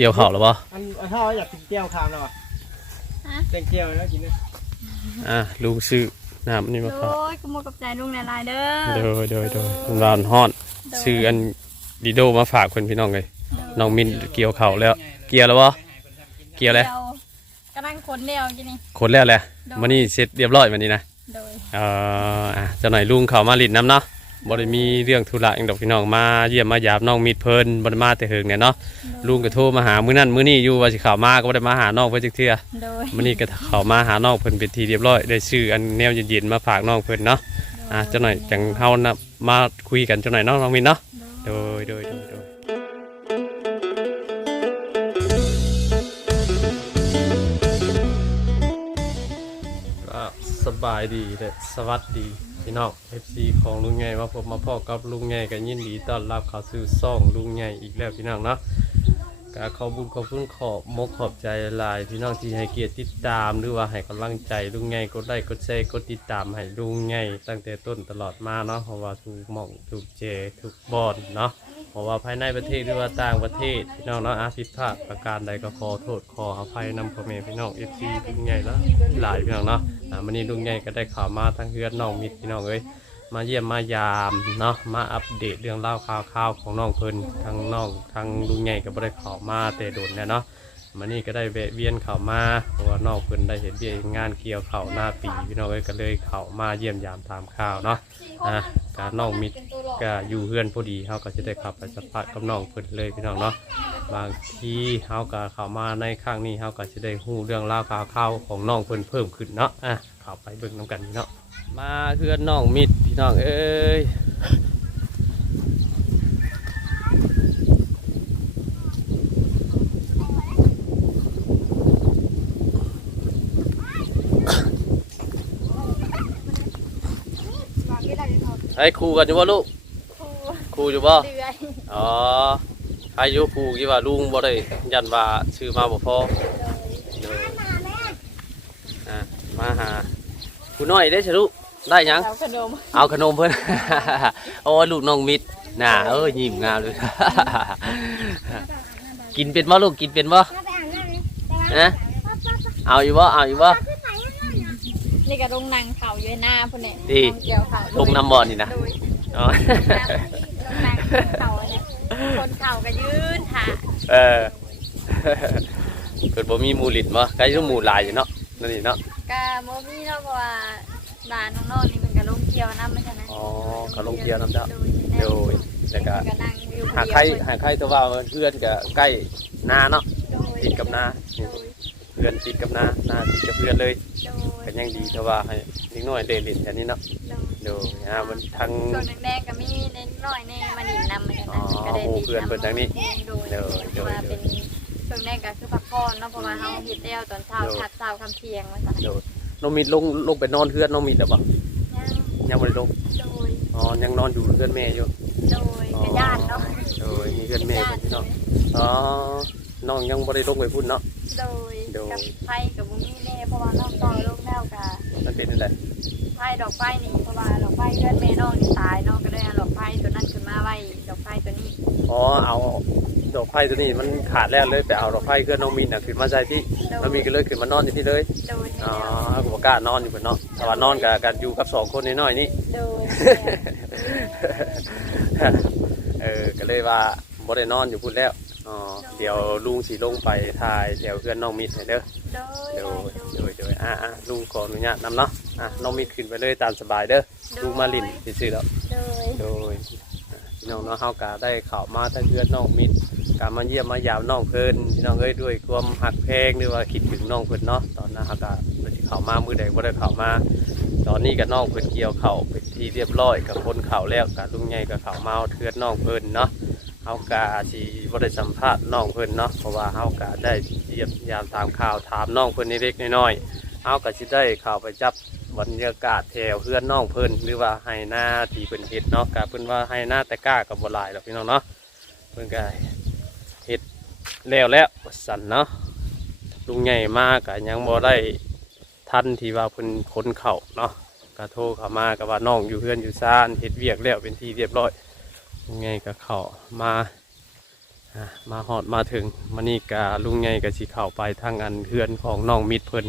กี่ยวข้าวแล้วบ่อันอันเท่าอยากกินเจียวคามแล้วอะฮะแตงเจียวแล้วกินนะอะลุงซื้อน้ำนี่มาฝากโอ้ยขโมยกับใจลุงในลายๆเด้อโดยโดยโดยร้านฮ้อนซื้ออันดีโดมาฝากคนพี่น้องเลยน้องมินเกี่ยวข้าวแล้ว เกี่ยวแล้วบ่เกี่ยวแล้วเดียวกำลังขนเดียวกินนี่ขนแล้วแหละโดยมันนี่เสร็จเรียบร้อยมันนี้นะโดยเอ่ออะเจะหน่อยลุงเขามาลิดน้ำเนาะ บ่ได้มีเรื่องธุระอย่างดอกพี่น้องมาเยี่ยมมายามน้องมิดเพิ่นบ่ได้มาแต่เฮิงเนี่ยเนาะลุงก็โทรมาหามื้อนั้นมื้อนี้อยู่ว่าสิเข้ามาก็บ่ได้มาหาน้องเพิ่นจักเทื่อโดยมื้อนี้ก็เข้ามาหาน้องเพิ่นเป็นที่เรียบร้อยได้ซื้ออันแนวเย็นๆมาฝากน้องเพิ่นเนาะอะเจ้าหน่อยจังเฮานะมาคุยกันเจ้าหน่อยเนาะน้องมินเนาะโดยโดยโดยโดยก็สบายดีเลยสวัสดี พี่น้อง FC ของลุงไงว่าผมมาพ่อกับลุงไงกันยินดีต้อนรับเข้าสู่ซ่องลุงไงอีกแล้วพี่น้องเนาะก็ขอบุญขอบคุณขอบมกขอบใจหลาย พี่น้องที่ให้เกียรติติดตามหรือว่าให้กำลังใจลุงไงกดไลค์กดแชร์กดติดตามให้ลุงไงตั้งแต่ต้นตลอดมาเนาะเพราะว่าถูกหมองถูกเจถูกบอลเนาะ เพราะว่าภายในประเทศหรือว่าต่างประเทศพี่น้องเนาะอาผิดพลาดประการใดก็ขอโทษขออภัยนำพ่อแม่พี่น้องเอฟซีลุงใหญ่แล้วหลายพี่น้องเนาะอ่าวันนี้ลุงใหญ่ก็ได้ข่าวมาทั้งเฮือนน้องมิตรพี่น้องเอ้ยมาเยี่ยมมายามเนาะมาอัปเดตเรื่องเล่าวข่าวๆของน้องเพิ่นทั้งน้องทั้งลุงใหญ่ก็บ่ได้ข่าวมาแต่โดนแล้วเนาะ มันนี่ก็ได้แวะเวียนเข้ามาเพราะว่าน้องเพิ่นได้เห็นเบี้ยงานเกี่ยวเข่าวหน้าปีพี่น้องเอ้ยก็เลยเข้ามาเยี่ยมยามตามข่าวเนาะอะการน้องมิตรก็อยู่เพื่อนพอดีเขาก็จะได้ขับไปสัมผัสกับน้องเพิ่นเลยพี่น้องเนาะบางทีเขาก็เข้ามาในข้างนี้เขาก็จะได้หู้เรื่องราวข่าวข่าวๆของน้องเพิ่นเพิ่มขึ้นเนาะอะเข้าไปเบิ่งน้ำกันพี่เนาะมาเพื่อนน้องมิดพี่น้องเอ้ย ให้ครูกันอยู่บ่ลูกครูครูอยู่บ่เดือยอ๋ออายุครูกี่ว่าลุงบ่ได้ยันว่าชื่อมาบ่พอเด้ออะมาหาครูน้อยได้ใช่ลูกได้หยัง เอาขนมเอาขนมเพิ่น โอ้ยลูกน้องมิดน่ะเอ้ยยิ้มงามเลย กินเป็นบ่ลูกกินเป็นบ่นะเอาอยู่บ่เอาอยู่บ่ นี่ก็ลงนางเขาอยู่หน้าพุ่นเนี่ยดี ลงเกี่ยวเขาลงน้ำบ่อนี่นะโดยอ๋อลงนางเขาเนี่ยคนเขาก็ยืนหาเออเกิดบ่มีหมูหลิดบ่ใครต้องหมูหลายอยู่เนาะนั่นนี่เนาะกาโมมี่เนาะเพราะว่าร้านน้องๆนี่มันก็ลงเกี่ยวน้ำไม่ใช่ไหมอ๋อเขาลงเกี่ยวน้ำเจ้าโดโดยแล้วก็ก็นั่งอยู่หาใครหาใครตัวว่าเพื่อนกับใกล้นาเนาะโดยติดกับนา โดย เพื่อนติดกับนานาติดกับเพื่อนเลยโดก็ยยังดีแต่ว่าให้นิดหน่อยเล่นเล่นแค่นี้เนาะโดยโดยอ่ามันทั้งส่วนแดงๆก็มีเน้นน้อยแน่มาดินนำมาจากอ๋อนั้นก็ได้หมู่ติดเพื่อนเพิ่นทางนี้โดยโดยโดย ว่าเป็นส่วนแดงก็คือพักผ่อนเนาะเพราะว่าเฮาเฮ็ดแล้วตอนเช้าโดยชัดเช้าคำเที่ยงว่าซั่นโดยน้องมีดลงลงไปนอนเพื่อนน้องมีดหรือเปล่ายังยังไม่ได้ลงโดยอ๋อยังนอนอยู่เพื่อนแม่อยู่โดยกระยานเนาะโดยมีเพื่อนแม่ญาเพิ่ตินเนาะอ๋อน้องยังไม่ได้ลงไปพุ่นเนาะ โดย โดยกับไฟกับบุมีแน่เพราะว่าน้องต่อลูกแล้วกับมันเป็นอะไรไฟดอกไฟนี่เพราะว่าดอกไฟเพื่อนแม่น้องนี่ตายน้องก็เลยเอาดอกไฟตัวนั้นขึ้นมาไว้ดอกไฟตัวนี้อ๋อเอาดอกไผ่ตัวนี้มันขาดแล้วเลยไปเอาดอกไผ่เพื่อนน้องมีนน่ะขึ้นมาใส่ที่โดน้องมีนก็เลยขึ้นมานอนอยู่ที่เลยโดยอ๋อผมกล้านอนอยู่บนเนาะแต่ว่านอนกับกันอยู่กับสองคนน้อยๆนี่โดยเออก็เลยว่าบ่ได้นอนอยู่พุ่นแล้ว อ๋อเดี๋ยวลุงสีลงไปถ่ายเดี๋ยวเพื่อนน้องมิดให้เด้อโดยเดี๋ยวเดี๋ยวเดี๋ยวอะอะลุงขออนุญาตนำเนาะอะน้องมิดขึ้นไปเลยตามสบายเด้อลุงมาลินซื่อๆแล้วโดยโดยอะพี่น้องเนาะเฮากะได้เข้ามาทั้งเพื่อนน้องมิดกามาเยี่ยมมายามน้องเพิ่นพี่น้องเอ้ยด้วยความหักแพงหรือว่าคิดถึงน้องเพิ่นเนาะตอนนั้นเฮากะบ่ได้เข้ามามื้อใดบ่ได้เข้ามาตอนนี้กับน้องเพิ่นเกี่ยวเข่าเป็นที่เรียบร้อยกับคนเข่าแล้วกับลุงใหญ่กับเข่ามาเอาเทือนน้องเพิ่นเนาะ เฮากะสิบ่ได้สัมภาษณ์น้องเพิ่นเนาะเพราะว่าเฮากะได้เยียมยามตามข่าวถามน้องเพิ่นเล็กๆน้อยๆเฮากะสิได้เข้าไปจับบรรยากาศแถวเพื่อนน้องเพิ่นหรือว่าให้หน้าที่เพิ่นเฮ็ดเนาะกะเพิ่นว่าให้หน้าแต่กล้ากับบ่หลายหรอกพี่น้องเนาะเพิ่นก็เฮ็ดแล้วแล้วสั่นเนาะลุงใหญ่มากะยังบ่ได้ทันที่ว่าเพิ่นขนเข่าเนาะก็โทรเข้ามากับว่าน้องอยู่เพื่อนอยู่ซ่านเฮ็ดเวียกแล้วเป็นที่เรียบร้อย ยังไงก็เข้ามามาฮอดมาถึงมานี่กะลุงไงกะสิเข้าไปทางอันเฮือนของน้องมิตรเพิ่น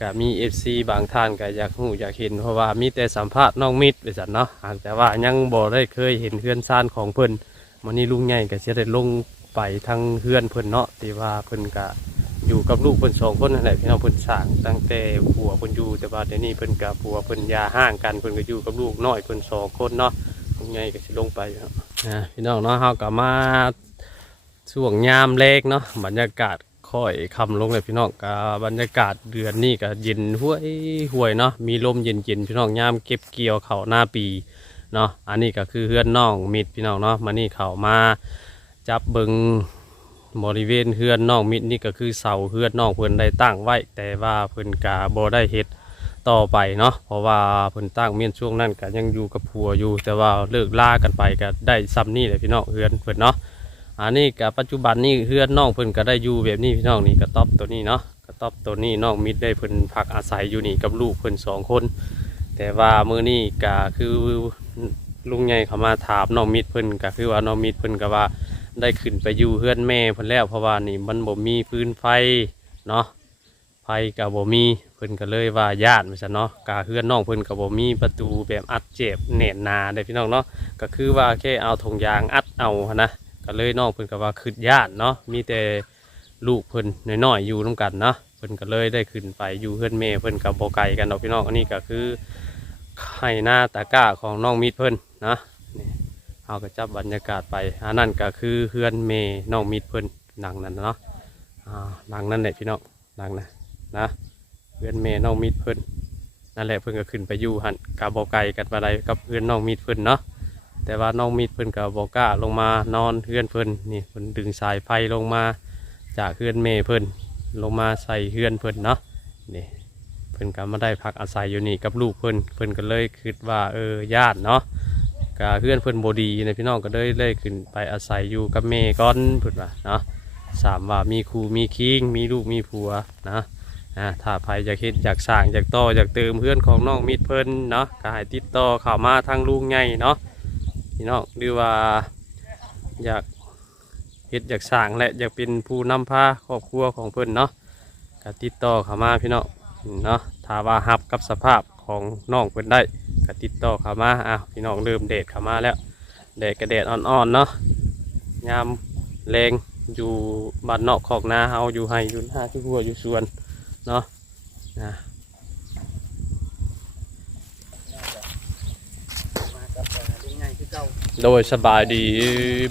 กะมี FC บางท่านกะอยากฮู้อยากเห็นเพราะว่ามีแต่สัมภาษณ์น้องมิตรไปซั่นเนาะหากแต่ว่ายังบ่ได้เคยเห็นเฮือนซ่านของเพิ่นมานี่ลุงไงกะสิได้ลงไปทางเฮือนเพิ่นเนาะที่ว่าเพิ่นกะอยู่กับลูกเพิ่นสองคนนั่นแหละพี่น้องเพิ่นสร้างตั้งแต่ผัวเพิ่นอยู่แต่ว่าเดี๋ยวนี้เพิ่นกะผัวเพิ่นยาห่างกันเพิ่นก็อยู่กับลูกน้อยเพิ่นสองคนเนาะ ลุงไงก็สิลงไปเนาะอะพี่น้องเนาะเฮาก็มาช่วงยามเล็กเนาะบรรยากาศค่อยคำลงเลยพี่น้องกับบรรยากาศเดือนนี้ก็เย็นห้วยห้วยเนาะมีลมเย็นเย็นๆพี่น้องยามเก็บเกี่ยวเขาหน้าปีเนาะอันนี้ก็คือเฮือนน้องมิดพี่น้องเนาะมานี่เขามาจับเบิงบริเวณเฮือนน้องมิดนี่ก็คือเสาเฮือนน้องเพิ่นได้ตั้งไว้ แต่ว่าเพิ่นกาบ่ได้เฮ็ด ต่อไปเนาะเพราะว่าเพิ่นตั้งเมียนช่วงนั้นก็ยังอยู่กับผัวอยู่ แต่ว่าเลิกล่ากันไปก็ได้ซ้ำนี่แหละพี่น้องเฮือนเพิ่นเนาะอันนี้กับปัจจุบันนี่เฮือนน้องเพิ่นก็ได้อยู่แบบนี้พี่น้องนี่กระต๊อบตัวนี้เนาะกระต๊อบตัวนี้น้องมิดได้เพิ่นพักอาศัยอยู่นี่กับลูกเพิ่นสองคน แต่ว่ามื้อนี้ก็คือลุงใหญ่เขามาถามน้องมิดเพิ่นก็คือว่าน้องมิดเพิ่นก็ว่าได้ขึ้นไปอยู่เฮือนแม่เพิ่นแล้วเพราะว่านี่มันบ่มีพื้นไฟเนาะ ฟก็บ่มีเพิ่นก็เลยว่าญาติว่าซั่เนาะกาเฮือนน้องเพิ่นก็บ่มีประตูแบบอัดเจ็บแน่นนาได้พี่น้องเนาะก็คือว่าแค่เอาถุงยางอัดเอาหั้นนะก็เลยน้องเพิ่นก็ว่าขึ้นญาติเนาะมีแต่ลูกเพิ่นน้อยๆอยู่น้กันเนาะเพิ่นก็เลยได้ขึ้นไปอยู่เพื่อนแม่เพิ่นกับโบไก่กันเนาะพี่น้องอันนี้ก็คือไข่หน้าตะกร้าของน้องมิดเพิ่นนะนี่เอาก็จับบรรยากาศไปอันนั้นก็คือเพื่อนแม่น้องมิดเพิ่นหนังนั้นเนาะอ่าหนังนั่นแหละพี่น้องหนังนะ นะเพื่อนแม่น้องมิดเพิ่นนั่นแหละเพิ่นก็ขึ้นไปอยู่หันกับโบไก่กันมาไดกับเพื่อนน้องมิดเพิ่นเนาะแต่ว่าน้องมิดเพิ่นกับบอกล้าลงมานอนเฮือนเพิ่นนี่เพิ่นดึงสายไฟลงมาจากเฮือนเมเพิ่นลงมาใส่เฮือนเพิ่นเนาะนี่เพิ่นก็มาได้พักอาศัยอยู่นี่กับลูกเพิ่นเพิ่นก็เลยคิดว่าเออญาติเนาะก็เฮือนเพิ่นบดีในพี่น้องก็เลยเลยขึ้นไปอาศัยอยู่กับเมก่อนเพิ่นว่าเนาะสามว่ามีครูมีคิงมีลูกมีผัวนะ อ่าถ้าใครอยากเฮ็ดอยากสร้างอยากต่ออยากเติมเพื่อนของน้องมิดเพิ่นเนาะก็ให้ติดต่อเข้ามาทางลุงใหญ่เนาะพี่น้องหรือว่าอยากเฮ็ดอยากสร้างและอยากเป็นผู้นำพาครอบครัวของเพิ่นเนาะก็ติดต่อเข้ามาพี่น้องเนาะถ้าว่าฮับกับสภาพของน้องเพิ่นได้ก็ติดต่อเข้ามาอ้าวพี่น้องเริ่มเดทเข้ามาแล้วแดดกระแดดอ่อนๆเนาะยามแรงอยู่บ้านนอกขอกนาเฮาอยู่ไห้อยู่หน้าที่หัวอยู่สวน เนาะนะมากับลุงใหญ่คือเก่าโดยสบายดี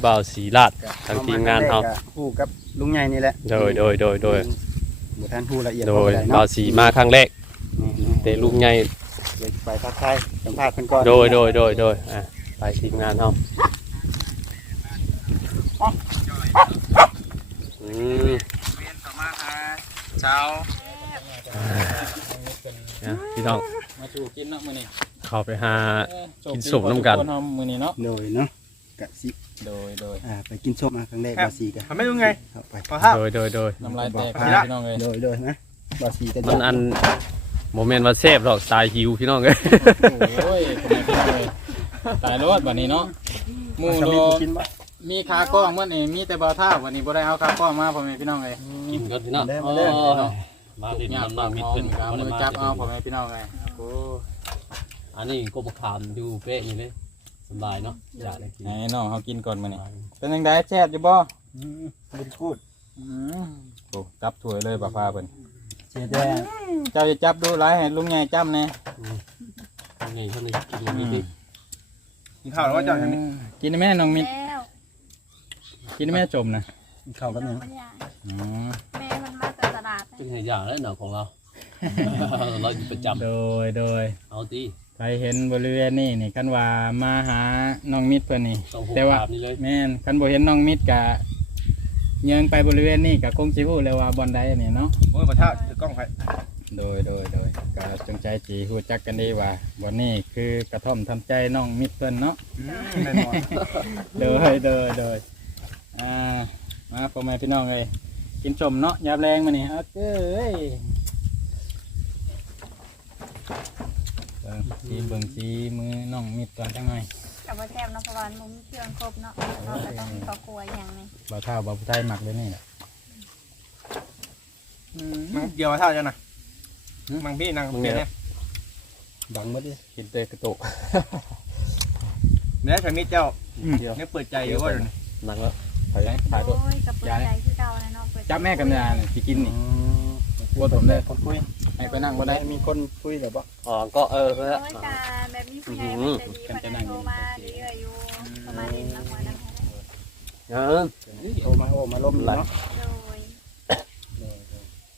บ่าวสีลาดทางทีมงานเฮาคู่กับลุงใหญ่นี่แหละโดยโดยโดยโดยบ่ทันผู้ละเอียดโดยเท่าไหร่บ่าวเนาะสีมาครั้งแรกนี่แต่ลุงใหญ่ๆเดี๋ยวไปทักทายสัมภาษณ์เพิ่นก่อนโดยโดยโดยโดยอะไปทีมงานเฮาอืมเรียนต่อมาหาเช้า อะพี่น้องมาสู่กินเนาะมื้อนี้เข้าไปหา เอ้ยโชคกินดีส้มน้ำกัน ทุคเฮามื้อนี้เนาะโดยเนาะกะสิโดยโดยอ่าไปกินส้มมาครั้งแรกบาซีกันทำไม่รู้ไงเข้าไปขอห้ามโดยโดยโดยน้ำลายแตกไปเลยละพี่น้องเอ้ยโดยโดยนะบาซีกันมันอันโมเมนต์ว่าเซฟหรอกสายหิวพี่น้องเอ้ยโอ้ยพ่อแม่พี่น้องเอ้ยตายรอดบัดนี้เนาะหมู่สาโดมีบ่กินบ่มีคากล้องมื้อนี้มีแต่บ่าวท่าวันนี้บ่ได้เอาคากล้องมาพ่อแม่พี่น้องเอ้ยกินก่อนพี่น้อง ได้มาเด้อ มาทุดิกนอย่างน้ำปาน้ำกมิดท้องขึ้นก็เอามือจับเอาพ่อแม่พี่น้องเอ้ยโอ้อันนี้ก็บขามดูเป๊ะนี่เลยสบายเนาะอยากได้กินให้น้องเฮากินก่อนมื้อนี้เป็นจังไดแซ่บอยู่บ่อืมบุญพูดอืมโอ้จับถ้วยเลยบ่าวฟ้าเพิ่นเสียแดงเจ้าจะจับดูหลายให้ลุงใหญ่จับแน่นี่ท่านนี้กินอย่างนี้ดิกินข้าวแล้วว่าเจ้าเห็นไหมกินได้แม่น้องมิดแล้วกินได้แม่จมนะเข้ากันยังมันอยากอ๋อ เป็นเหตุอย่างแล้วหนังของเรา เราอยู่ประจโดยโดยำเอาตีไปเห็นบริเวณนี่นี่คันว่ามาหาน้องมิดเพื่อนนี่ ต้องหัวแต่ว่าขามนี่เลยแม่นคันบ่เห็นน้องมิดกะเยิงไปบริเวณนี่กะคงสิฮู้เลยว่าบอนใดนี่เนาะ โอ้ยมาท่าถือกล้องไปโดยโดยโดยก็จงใจจีฮู้จักกันดีว่าบอนนี้คือกระท่อมทำใจน้องมิดเพิ่นเนาะ แน่นอน โดยโดยโดยอ่ามาพ่อแม่พี่น้องเอ้ย กินชมเนาะยาแรงมานี่เอาเอ้ยเบิ่งสีเบิ่งสีมือน้องมิดก่อนจังหน่อยกับว่าแทบเนาะเพราะว่ามุมเครื่องครบเนาะเราก็ต้องมีครอบครัวอย่างนี้บ่าวข้าวบ่าวผู้ไทยหมักเลยนี่แหละมังเกี่ยวมาเท่าจังนะมังพี่นางเปลี่ยนเนี่ยบังหมดดิกินเตะกระโตกเนื้อสามีเจ้าเนี่ยเปิดใจอยู่ว่าเดี๋ยวนี้นั่งแล้วไปถ่ายด้วยโอ้ยกับเปิดใจ จจับแม่กับยาเนี่ยสิกินนี่บ่ถมเลยคนคุยให้ไปนั่งบ่ได้มีคนคุยหรือบ่อ๋อก็เออโอ้แล้วยการแบบนี้ผู้ใหญ่มันจะดีมันโทรมาเรื่อยๆอยู่ประมาณนี้นะวันนั้นเออโทรมาโอ้มาล้มเนาะโดย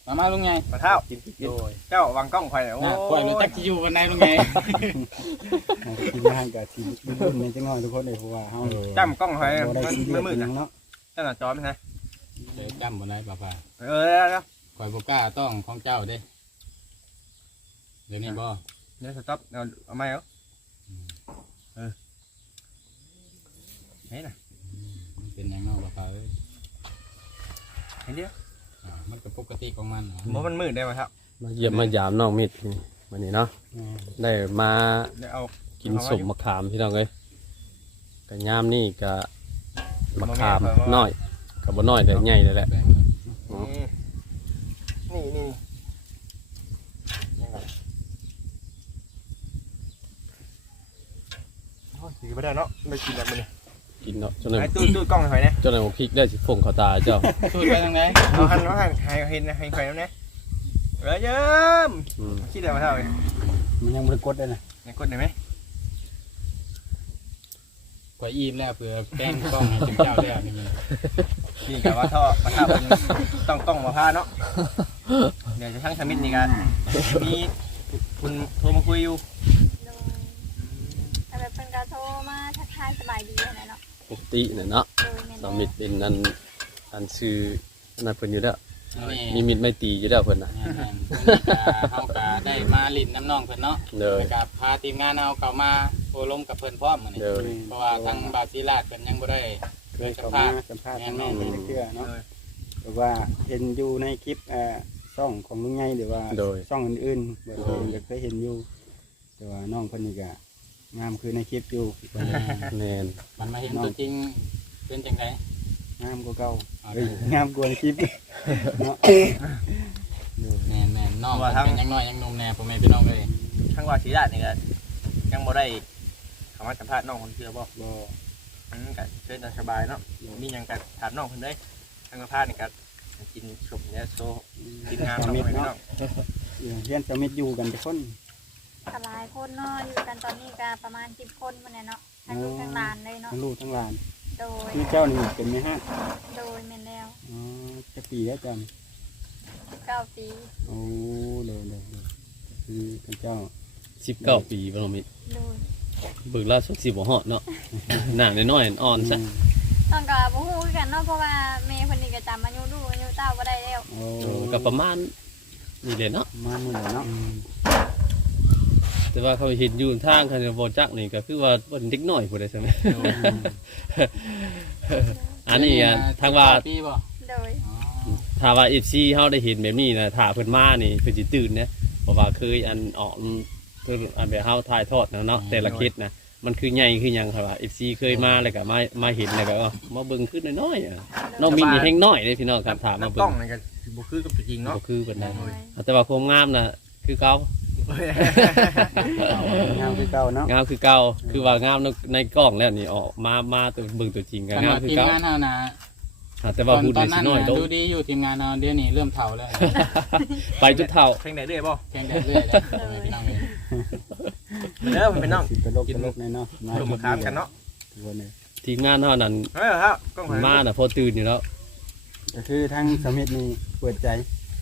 มามาลุงไงมาเท่ากินกินโดยเจ้าวางกล้องคอยโอ้น่ะปล่อยเลยจักสิอยู่กันไหนลุงไงทีมงานกับทีมรุ่นนี้จังน้อยทุกคนเลยเพราะว่าเฮาจ้ำกล้องคอยบ่ได้มันซีเรียไม่สมืดหยันะงเนาะเจ้าหน้าจอมนะ เดี๋ยวจำบ่ได้ป่าป่าเออแล้วแล้วคอยบ่กล้าต้องของเจ้าเด้เดี๋ยวนี้บ่เดี๋ยวสต็อปเอาเอาไม่เอาเออเฮ้ยนะมันเป็นหยังเนาะป่าป่าเอ้ยเห็นเดียวอ่ามันก็ปกติของมันเนาะเพราะมันมืดได้มาครับมาเยี่ยมมายามน้องมิดนี่วันนี้เนาะได้มาเดี๋ยวเอากินสมมะขามพี่น้องเอ้ยกับยามนี่กับมะขามน้อย กับบ่น้อยแต่ใหญ่เลยแหละแบ่งนี่นี่นี่ยังไงโอ้ยถือไม่ได้เนาะไม่กินแล้วมันนี่กินเนาะจนนั้นไอ้ตู้ตู้กล้องให้คอยนะจนนั้นผมคลิกได้สิฟงเขาตาเจ้าสูดไปทางไหนเอาหันเอาหันให้เห็นนะให้คอยแล้วนะเออเยิ้มอืมคิดอะไรมาเท่าไหร่มันยังบ่ได้กดเลยนะไหนกดได้ไหม ข่อยอิ่มแล้วเพื่อแป้งกล้องให้เจ้าแล้วนี่นี่กับว่าท่อมาท่ามันต้องต้องมาพาเนาะเดี๋ยวจะทั้งสมิธนี่กันมีคุณโทรมาคุยอยู่โดยแต่แบบเป็นการโทรมาทักทายสบายดีอะไรเนาะปกติเนี่ยเนาะโดยเมนสามิตเป็นอันอันชื่ออันนั้นเพิ่นอยู่แล้วนี่ มีมิตรไม่ตรีอยู่แล้วเพิ่นน่ะ แม่นๆวันนี้ก็เฮาก็ได้มาลิ้นน้ำน้องเพิ่นเนาะเด้อ แล้วก็พาทีมงานเอาเข้ามาโอลมกับเพิ่นพร้อมมื้อนี้เด้อ เพราะว่าทางบาซิลาดเพิ่นยังบ่ได้ เคยเข้ามาสัมภาษณ์น้องเป็นเชื่อเนาะเออหรือว่าเห็นอยู่ในคลิปเอ่อช่องของลุงไงหรือว่าโดย ช่องอื่นๆแบบเองก็เคยเห็นอยู่ แต่ว่าน้องคนนี้ก็งามคือในคลิปอยู่ แม่นมันมาเห็นตัวจริงเป็นจังได งามกว่าเก่าเอาเฮ้ยงามกว่าในคลิปเนาะแม่นแม่นน้องเพิ่นเป็นยังน้อยยังหนุ่มแน่พ่อแม่พี่น้องเอ้ยทั้งว่าสีดานี่ก็ยังบ่ได้คำว่าสัมภาษณ์น้องคนเชื่อบ่บ่อืมก็เชิญตามสบายเนาะมีหยังก็ถามน้องเพิ่นเลยทั้งสัมภาษณ์นี่ก็กินชมเนี่ยโซกินงานน้องมิตเพิ่นเนาะเนาะเฮียนสมิตอยู่กันทุกคนกหลายคนเนาะอยู่กันตอนนี้ก็ประมาณสิบคนมันเนี่ยเนาะทั้งลูกทั้งหลานเลยเนาะทั้งลูกทั้งหลาน โดย นี่เจ้านี่เป็นไหมฮะโดยเมนแล้วอ๋อจะปีแล้วจังเก้าปีโอ้เลยเลยเลยคือท่านเจ้า19ปีบ่น้องมิตรโดยเบิกล่าสุดสิบ่ฮอดเนาะ หน้าน้อยๆอ่อนๆซะต้องกับบูฮู้คือกันเนาะเพราะว่าเมย์คนนี้ก็จำอายุดูอายุเต้าก็ได้แล้วโอ้เออก็ประมาณนี่แหละเนาะมาหมดเลยเนาะ แต่ว่าเขาเห็นอยู่ทางคันบ่จักนี่ก็คือว่าบ่เด็กน้อยผู้ใดใช่ไหม อันนี้อะทางว่า ปีบ่โดย อ๋อถ้าว่า FC เฮาได้เห็นแบบนี้นะถ้าเพิ่นมานี่เพิ่นสิตื่นนะเพราะว่าเคยอันออกเพิ่นอันแบบเฮาถ่ายทอดนะเนาะแต่ละคลิปนะมันคือใหญ่คือหยังครับว่า FC เคยมาแล้วก็มามาเห็นแล้วก็ว่ามาเบิ่งขึ้นน้อยๆอะน้องมินนี่แฮงน้อยเด้พี่น้องครับถามมาน้ำเบิ่กล้องงนี่ก็บ่คือกับตัวจริงเนาะ บ่คือเพิ่นโดนะยแต่ว่าความงามน่ะคือเก่า งามคือเก่าเนาะงามคือเก่าคือว่างามในในกล้องแล้วนี่ออกมามาตัวเบิ่งตัวจริงก็คันงามว่าคือทีมเก่างานเฮานะอ่าแต่ตว่าอนพูดตอได้นสินั้นน้อยน่ะลงดูดีอยู่ทีมงานเฮาเดี๋ยวนี้เริ่มเฒ่าแล้วไปจุดเท่า เพลงไหนด้วยบ่แข่งได้เรื่อยแล้วพ่อแม่พี่น้องเอ้ยเด้อมันเป็นน้องสิตลกตลกในเนาะชมมาค้ามกันเนาะทุกคนเลยทีมงานเท่านั้นเฮ้ยครับกล้องมาน่ะพอตื่นอยู่แล้วก็คือทั้งสมิตนี่เปิดใจ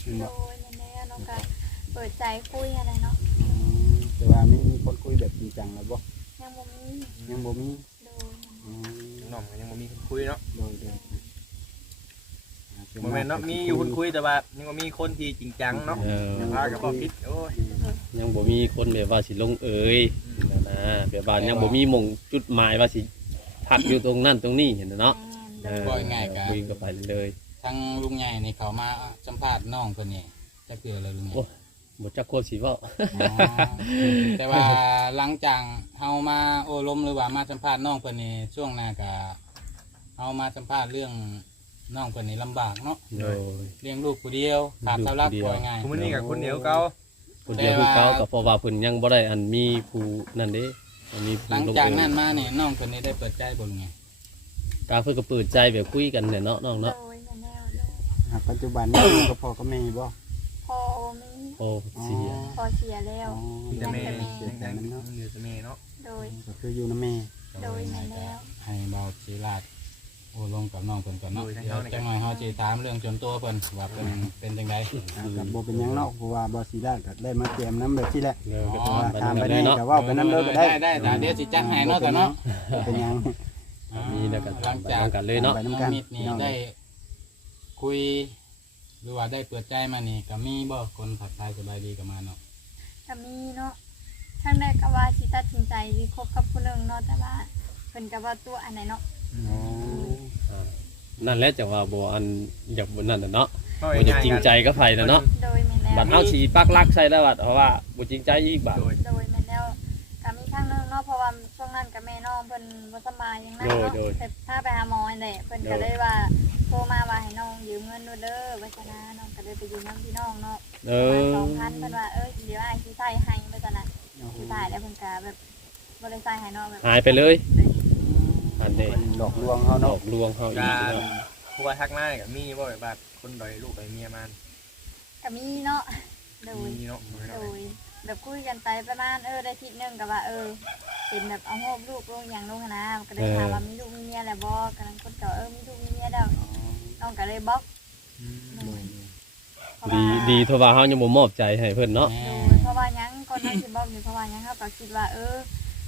โดยเมนแล้วเนาะก็ เปิดใจคุยอะไรเนาะแต่ว่ามีมีคนคุยแบบจริงจังแล้วบ่ยังบ่มียังบ่มีโดยอืมน้องก็ยังบ่มีคนคุยเนาะโดยโดยโมเมนต์เนาะมีอยู่คนคุยแต่ว่ายังบ่มีคนที่จริงจังเนาะเออพากับบ่คิดโอ้ยยังบ่มีคนแบบว่าสิลงเอยนะแบบว่ายังบ่มีหมงจุดหมายว่าสิพักอยู่ตรงนั้นตรงนี้เห็นเนาะแม่นเอโดอยง่ายๆก็ คุยกันไปเลยทางลุงใหญ่นี่เขามาสัมภาษณ์น้องเพิ่นนี่จักเทื่อเลยลุงใหญ่โอ้ บ่จักควบสิเว้าอ๋อแต่ว่าหลังจากเฮามาโอ้ลมหรือว่ามาสัมภาษณ์น้องเพิ่นนี่ช่วงหน้าก็เฮามาสัมภาษณ์เรื่องน้องเพิ่นนี่ลำบากเนาะโดยเลี้ยงลูกผู้เดียวขาดเสาหลักลูกผู้เดียวป่วยง่ายคุณนี่กับคนเดียวเก่าคนเดียวคือเก่าก็เพราะว่าเพิ่นยังบ่ได้อันมีผู้นั่นเด้อันมีผู้หลังลงจากเอยนั้นมาเนี่ยน้องคนนี้ได้เปิดใจบ่ไงกาเพิ่นก็เปิดใจแบบคุยกันเนี่ยเนาะน้องโดเนาะยแม่แนวโดยอ่าปัจจุบันนี้ก็พ่อก็แม่บ่พ่อ มีโอ้เสียพ่อเสียแล้วอ๋อมีแต่แม่ยังแต่แม่ยังแต่มันอยู่แต่แม่เนาะโดย ก็คืออยู่นำแม่โดยแม่แล้ว ให้เบาศิลาดโอ้ลงกับน้องเพิ่นก่อนเนาะโดยทั้งเดี๋ยวเขาในจังหน่อยเฮาสิถามเรื่องจนตัวเพิ่นว่าเพิ่นเป็นจังไดอ่าก็บ่เป็นหยังเนาะเพราะว่าบ่สิได้ก็ได้มาเตรียมน้ำแบบที่แหละเดี๋ยวก็อ๋อไปตามนำไปกันเลนี่ยเนาะก็เว้าไปนำเด้อก็ได้ได้ได้เดี๋ยวสิจัดให้เนาะแต่เนาะบ่เป็นหยังมีแล้วก็หลังไปจากนำกันเลยเนาะไปน้องนำกันมิดนี่ได้คุย หรือว่าได้เปิดใจมานี่ก็มีบ่คนทักทายสบายดีกับมาเนาะก็มีเนาะทั้งแรกก็ว่าสิตัดสินใจที่คบกับผู้หนึงเนาะแต่ว่าเพิ่นก็ว่าตัวอันไหนเนาะอ๋ออ่านั่นแหละจังว่าบ่อันอยากบ่นั่นน่ะเนาะก็บ่อยากจริงใจกับไผน่ะเนาะโดยแม่แล้วบัดเฮาสิปักหลักใส่แล้วบัดเพราะว่าบ่จริงใจอีกบัดโดย โดยแม่ะเพราะว่าช่วงนั้นกับแม่น้องเพิ่นบ่สบายอย่างนั้นเนาะแต่ถ้าไปหาหมอนั่นแหละเพิ่นก็เลยว่าโทรมาว่าให้น้องยืมเงินดูเด้อว่าซั่นนะน้องก็เลยไปยืมน้ำพี่น้องเนาะเอประมาณอสองพันเพิ่นว่าเอ้ยเดี๋ยวอ้ายสิใส่ให้ว่าซั่นน่ะสิใส่แล้วเพิ่นก็แบบบ่ได้ใส่ให้เนาะแบบ หายไปเลยอันนี้เป็นหลอกลวงเขาหลเนาะอกลวงเฮาอีกากรเนาะครูว่าทักมาเนี่ยกับมีบ่แบบว่าคนดอยลูกไปเมียมันก็มีเนาะโดยมีเนาะโดย แบบคุยกันไปประมาณเออได้ทิศหนึงก็ว่าเออเป็นแบบเอาโฮบลูกลงอย่างลงหั้นนะก็เลยถามว่ามีลูกมีเมียแล้วบ่กำลังคนก็เออมีลูกมีเมียแล้วน้องก็เลยบล็อกเพราะดีว่าดีเท่าว่าเฮายังบ่มอบใจให้เพิ่นเนาะแม่โดยเพราะว่าหยังคนน้องสิบล็อกนี่เพราะว่าหยังเขาก็คิดว่าเออ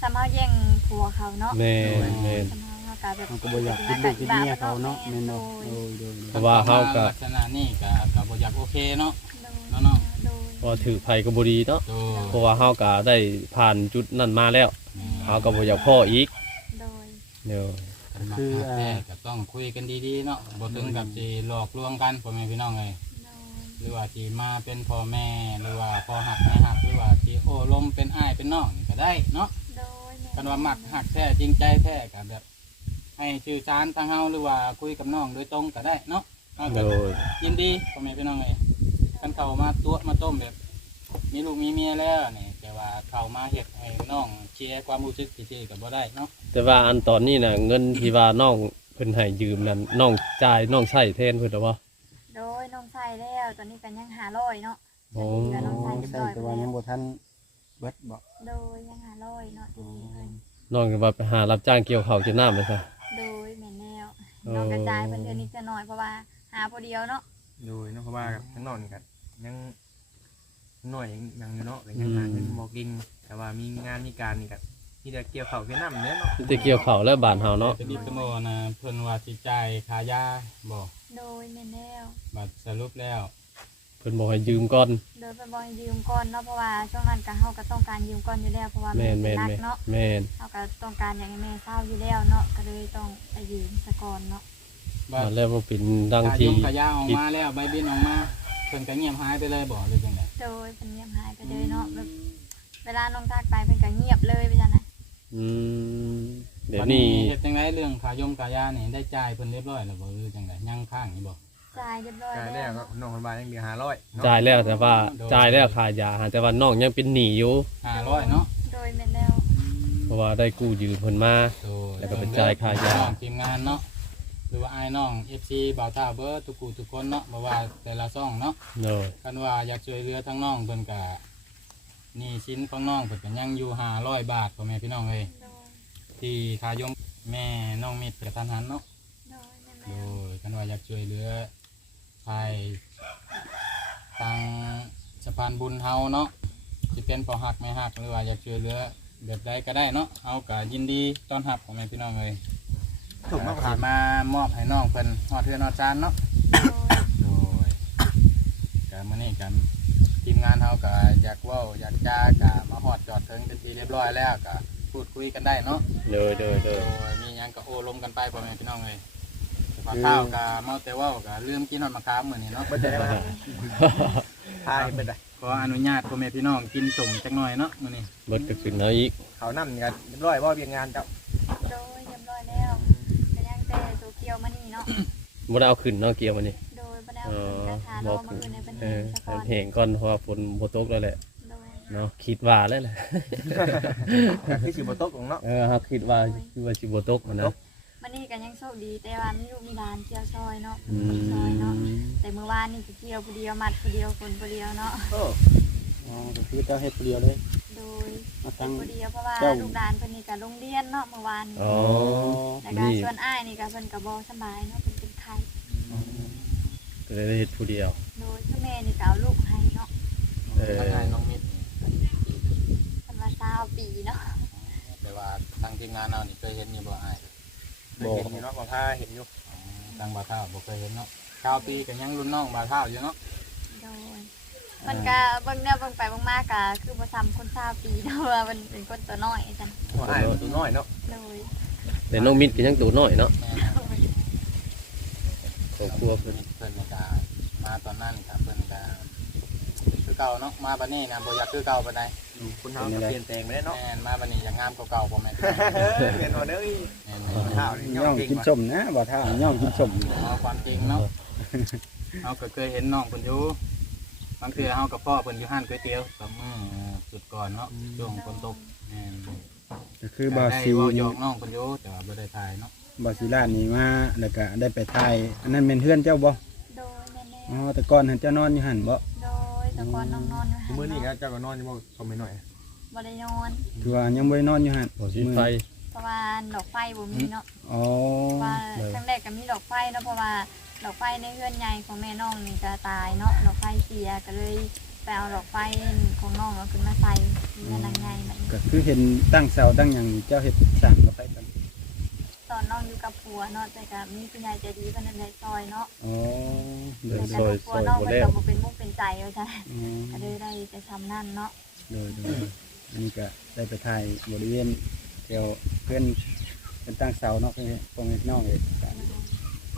สามารถแย่งผัวเขาเนาะแม่นแม่นสามารถเขาก็แบบเขาก็บ่อยากคิดลูกคิดเมียเขาเนาะแม่นเนาะโดยโดยเพราะว่าเฮาก็ลักษณะนี้ก็ก็บ่อยากโอเคเนาะโดยเนาะเนาะโดย พอถือไผก็บ่ดีเนาะโดเพราะว่าเฮาก็ได้ผ่านจุดนั้นมาแล้วเฮาก็บ่อยากพ่ออีกโดย เดี๋ยวคือแท้ก็ต้องคุยกันดีๆเนาะบ่ถึงกับสิหลอกลวงกันพ่อแม่พี่น้องเลยโดย หรือว่าสิมาเป็นพ่อแม่หรือว่าพ่อหักแม่หักหรือว่าสิโอ้ลมเป็นอ้ายเป็นน้องนี่ก็ได้เนาะ โดยแกันว่ามักหักแท้จริงใจแท้ก็แบบ ให้สื่อสารทางเฮาหรือว่าคุยกับน้องโดยตรงก็ได้เนาะเฮาโดก็ยยินดีพ่อแม่พี่น้องเลยกันเข้ามาตัวมาต้มแบบ มีลูกมีเมียแล้วนี่แต่ว่าเข้ามาเฮ็ดให้น้องเชียร์ความรู้สึกซื่อๆก็บ่ได้เนาะแต่ว่าอันตอนนี้น่ะเงินที่ว่าน้องเพิ่นให้ยืมนั่นน้องจ่ายน้องใช้แทนเพิ่นหรอวะโดยน้องใส่แล้วตอนนี้กันยังหาร้อยเนาะโอ้เหลือน้องใส่เรียบใช่ร้อยแต่ไปว่ายัแล้งวบ่ทันเบิดบ่โดยยังหาร้อยเนาะที่นี่เพิ่นน้องก็ว่าไปหารับจ้างเกี่ยวข้าวเกี่ยวน้ำเลยซะ โดยแม่นแล้วโอ้น้องกระจายเพิ่นเดือนนี้จะน้อยเพราะว่าหาผู้เดียวเนาะโดยเนาะเพราะว่าทั้งนอกนี่กันยัง น้อยยังยังอยู่เนาะก็ยังหาเงินบ่กินแต่ว่ามีงานมีการนี่กันมีแต่เกี่ยวข้าวเกี่ยวน้ำเนี่ยเนาะจะเกี่ยวข้าวแล้วบ้านเฮาเนาะไปดิบกระโมนะเพิ่นว่าสิจ่ายค่ายาบ่โดยแม่นแล้ว บัดสรุปแล้ว เพิ่นบอกให้ยืมก่อน โดยไปบอยยืมก่อนเนาะเพราะว่าช่วงนั้นก็เฮาก็ต้องการยืมก่อนอยู่แล้วเพราะว่าแม่นเป็แม่นนักแม่นเนาะแม่นเฮาก็ต้องการอย่างให้แม่เศร้าอยู่แล้วเนาะก็เลยต้องไปยืมสะก่อนเนาะบัดมาแล้วบ่เป็นดังค่ายที่งค่ายาออกมาแล้วใบบินออกมาเพิ่นก็เงียบหายไปเลยบ่หรือจังไดโดยเพิ่นเงียบหายไปเลยเนาะแบบเวลาน้องทักไปเพิ่นก็เงียบเลยไปจังได๋อืมเดี๋ยวนี้เฮ็ดจังไดเรื่องค่ายงค่ายานี่ได้จ่ายเพิ่นเรียบร้อยแล้วบ่หรือจังไดยังค้างอยู่บ่จ่ายเรียบร้อยการแรแล้กวก็เนาะน้องคนบ้านยังเหลือห้าร้อยเนาะจ่ายแล้วแต่ว่าจ่ายแล้วค่ายาแต่ว่าน้องยังเป็นหนี้อยู่500เนาะโดยแม่นแล้วเพราะว่าได้กู้ยืมเพิ่นมาโดยแล้วก็ไปจ่ายค่ายาน้องทีมงานเนาะ หรือว่าอ้ายน้อง FC บ่าวตาเบิร์ทุกผู้ทุกคนเนาะบ่ว่าแต่ละซ่องเนาะเนาะกันว่าอยากช่วยเหลือทั้งน้องเพิ่นก็หนี่ชิ้นของน้องเพิ่นก็ยังอยู่500บาทพ่อแม่พี่น้องเอ้ยโดยที่ค่ายมแม่น้องมิตรกระทันหันเนาะโดยแม่นโดแล้วยกันว่าอยากช่วยเหลือใครทางสะพานบุญเฮาเนาะจะเป็นพอหักไม่หักหรือว่าอยากช่วยเหลือแบบใดก็ได้เนาะเอาก็ยินดีต้อนรับของแม่พี่น้องเลย ถูกมากผ่านมามอบให้น้องเพิ่นฮอดเทือนฮอดจานเนาะโดยโดยการมื้อนี้กันทีมงานเฮาก็อยากเว้าอยากจ้าก็มาฮอดจอดถึงเป็นที่เรียบร้อยแล้วก็พูดคุยกันได้เนาะเด้อเด้อเด้อโดยมีหยังก็โอ้ลมกันไปพ่อแม่พี่น้องเลยมะข้าวกับเมาแต่เว่ากับลืมกินนอนมะขามเหมือนนี้เนาะไม่ใช่ว่าทายเป็นไรขออนุญาตพ่อแม่พี่น้องกินสมจักหน่อยเนาะมื้อนี้เบิดก็ขึ้นเอาอีกเขานำกันเรียบร้อยว่าเวียนงานเจ้า บ่ได้เอาขึ้นเนาะเกี่ยวมันนี่โดยบ่ได้เอเอาอขึ้นกระทารบ่อมาขึ้นคืนในเป็นเอแห่องซะก่อนแห้งก่อนเพราะว่าฝนบ่ตกแล้วแหละโดยเนาะคิดว่าแล้วแหละก็คือสิบ่ตกของเนาะ เออเฮาคิดว่าคิดว่าสิบ่ตกมันนะมันนี่ก็ยังโชคดีแต่ว่ามีลูกมีหลานเกี่ยวซอยเนาะอืซอยเนาะมแต่เมื่อวานนี่ก็เกี่ยวผู้เดียวมัดผู้เดียวคนผู้เดียวเนาะโอ้อ๋อก็คือเจ้าเฮ็ดผู้เดียวเลยโด ยมาเป็ทั้นงผู้เดียวเพราะว่าเจ้า ลูกหลานเพิ่นนี่ก็โรงเรียนเนาะเมื่อวานนี้อ๋อ แล้วก็นี่ ส่วนอ้ายนี่ก็เพิ่นก็บ่สบายเนาะเพิ่นเป็นไข้ก็เลยได้เฮ็ดผู้เดียว โดยคือแม่นี่ก็เอาลูกให้เนาะเออ ทางให้น้องมิตรเพิ่นว่า20ปีเนาะแต่ว่าทางทีมงานเรานี่เคยเห็นอยู่บ่อ้ายเคยเห็นอยู่เนาะบ่พาเห็นอยู่อ๋อทางบ่าวเท่าบ่เคยเห็นเนาะชาวปีก็ยังรุ่นน้องบ่าวเท่าอยู่เนาะโดย มันก็เบิ่งเนี่ยเบิ่งไปเบิ่งมาก็คือบ่ซ้ำคน20ปีเนาะว่ามันเป็นคนตัวน้อยจังว่าอ้ายมันตัวน้อยเนาะโดยแต่น้องมิตรก็ยังตัวน้อยเนาะแม่นครอบครัวเพิ่นเพิ่นนี่ก็มาตอนนั้นก็เพิ่นก็คือเก่าเนาะมาบัดนี้นะบ่อยากคือเก่าปานใดคุณเฮาก็เปลี่ยนแปลงไปได้เนาะแม่นมาบัดนี้อยากงามกว่าเก่าบ่แม่นเปลี่ยนมาเด้อแม่นๆข้าวนี่ย่องกินส้มนะบ่ท่าย่องกินส้มเอาความจริงเนาะเราก็เคยเห็นน้องเพิ่นอยู่ บางเทื่อเฮากับพ่อเพิ่นอยู่ห้านก๋วยเตี๋ยวกับมื้อสุดก่อนเนาะช่วงฝนตกแม่นก็คือบ่าวได้สีเว้าหยอกน้องเพิ่นอยู่แต่ว่าบ่ได้ถ่ายเนาะบ่าวสีลาดนี่มาแล้วก็ได้ไปถ่ายอันนั้นแม่นเฮือนเจ้าบ่โดยแม่อ๋อแต่ก่อนหันเจ้านอนอยู่หั่นบ่ๆโดยแต่ก่อนน้องนอนอยู่หั่นมื้อนี้เนาะก็เจ้าก็นอนอยู่บ่คอมเมนต์หน่อยบ่ได้นอนถือว่ายังบ่ได้นอนอยู่หั่นบ่สิไฟเพราะว่าดอกไฟบ่มีเนาะอ๋อ เพราะว่าครั้งแรกก็มีดอกไฟเนาะเพราะว่า ดอกไฟในเฮือนใหญ่ของแม่น้องนี่ก็ตายเนาะดอกไฟเสียก็เลยไปเอาดอกไฟของน้องเอาขึ้นมาใส่ในนางใหญ่แบบนี้ก็คือเห็นตั้งเสาตั้งหยังเจ้าเฮ็ดสร้างก็ไปกันตอนน้องอยู่กับผัวเนาะแต่ก็มีผู้ใหญ่ใจดีเพิ่นนั่นได้ซอยเนาะอ๋อเดินแต่ซอยผัซวอยน้องบ่เพิ่นแล้วก็บ่เป็นมุกเป็นใจว่าซั่นอ๋อก็เลยได้แต่ทำนั่นเนาะโดยโดยอันนี้ก็ได้ไปถ่ายบริเวณแถวเพื่อนเป็นตั้งเสาเนาะเพื่อนพวกน้องเอง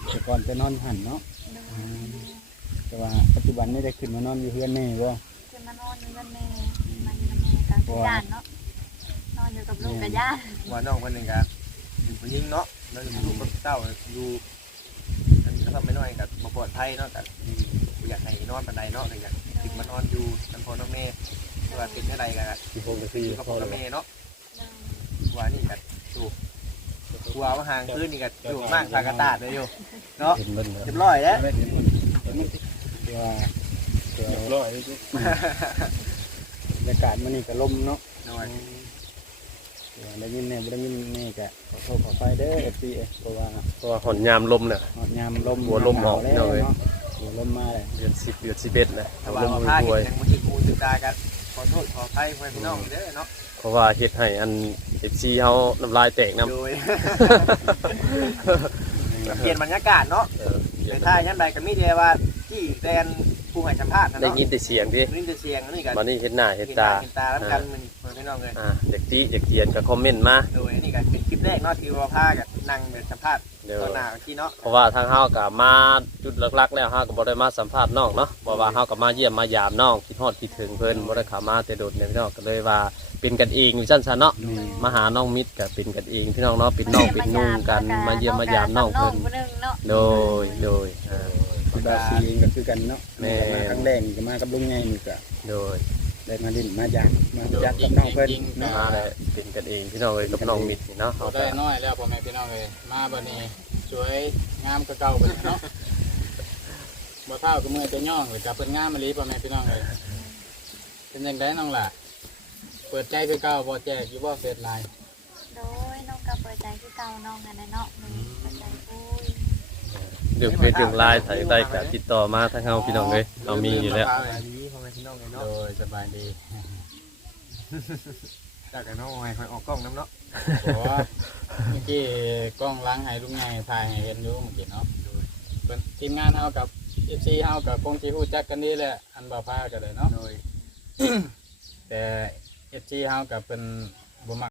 แต่ก่อนไปนอนหันเนาะแต่ว่าปัจจุบันไม่ได้ขึ้นมานอนอยู่เพื่อนแม่บ่คือมานอนอยู่กับแม่มาอยู่กับแม่กับญาติเนาะนอนอยู่กับลูกกับญาติว่าน้องคนหนึงก็เป็นผู้หญิงเนาะแล้วอยู่ลูกกับเต้าอยู่มันก็ทำไม่น้อยกับบ่ปลอดภัยเนาะก็บ่อยากให้นอนปานใดเนาะก็อยากถึงมานอนอยู่กันพ่อน้องแม่ที่ว่าเป็นเท่าใดก็ที่พวกก็คืออยู่กับพ่พ่ออแล้กับวแม่เนาะว่านี่ก็อยู่ก ลัวว่าห่างคืนนี่ก็อยู่มากทางกระตาดเลยอยู่เนาะเห็นเบิ่นเรียบร้อยแล้วได้เห็นคนแต่ว่าเดี๋ยวร้อยบรรยากาศมันนี่ก็ลมเนาะหน่อยเดี๋ยวได้ยินแน่บ่ได้ยินแน่ก็ขอโทษขอไฟเด้อ FC เพราะว่าเพราะว่าหอนยามลมน่ะหอดยามลมหัวลมออกแล้วเนาะเว้ยเนาะหัวลมมาเลยเดือน10เดือน11นะแต่ว่าลมว่ามือผ้าป่วยเห็นยังบ่ถึงหูถึงตากันขอ โทษขออภัยไว้พี่น้องเด้อเนาะเพราะว่าเฮ็ดให้อัน FC เฮาน้ำลายแตกน้ำโดยเปลี่ยนบรรยากาศเนาะเออในท่ายันใดก็มีแต่ว่าที่แดนผู้ให้สัมภาษณ์นะได้เนาะยินแต่เสียงดิได้ยินแต่เสียงนี่กันมานี่เห็นหน้าเห็นตาเห็นตาแล้วกันมันพี่น้องเลยอ่าเด็กตีเด็กเขียนก็คอมเมนต์มาโดยนี่ก็เป็นคลิปแรกเนาะที่ว่าผ้ากับนั่งเป็นสัมภาษณ์ เดี๋ยว ตอนหน้าที่เนาะเพราะว่าทางเฮาก็มาจุดหลักๆ แล้วเฮาก็บ่ได้มาสัมภาษณ์น้องเนาะเพราะว่าเฮาก็มาเยี่ยมมายามน้องคิดฮอดคิดถึงเพิ่นบ่ได้เข้ามาแต่โดดเนี่ยพี่น้องก็เลยว่าเป็นกันเองอยู่ซั่นซะเนาะมาหาน้องมิตรก็เป็นกันเองพี่น้องเนาะเป็นน้องเป็นนุ่งกันมาเยี่ยมมายามน้องเพิ่นผู้หนึงเนาะโดยโดยอ่าที่บาซีเองก็คือกันเนาะแม่ มาครั้งแรกนี่ก็มากับลุงไงนี่ก็โดย ได้มาดินมาจากมาจากกับน้องเพิ่นมาแล้วเป็นกันเองพี่น้องเอ้ยกับน้องมิตรนี่เนาะเราเฮาได้ก็น้อยแล้วพ่อแม่พี่น้องเลยมาบัดนี้สวยงามกว่าเก่าบัดนี้เนาะบ่เท่ากับมือจะย่องเลยกับเพิ่นงามมะลิพ่อแม่พี่น้องเลยเป็นจังไดน้องล่ะ เปิดใจคือเก่าบ่แจกอยู่บ่เฟซไลน์โดยน้องก็เปิดใจคือเก่าน้องอันนั้นเนาะอืมเปิดใจคุยเรื่องเฟซเรื่องไลน์ถ่ายได้ก็ติดต่อมาทางเฮาพี่น้องเอ้ยเรามีอยู่แล้วสบายดีพ่อแม่พี่ น้องเลยโดเนาะยสบายดีจากกันเนาะให้คอยออกกล้องน้ำเนาะเพราะว่าเมื่อกี้กล้องล้างให้ลุงไงถ่ายให้เห็นอยู่เมื่อกี้เนาะเพิ่นทีมงานเฮากับ FC เฮากับคงสิฮู้จักกันนี่แหละ อันบ่พากันเลยเนาะ โดย แต่ FC เฮากับเป็นบ่มัก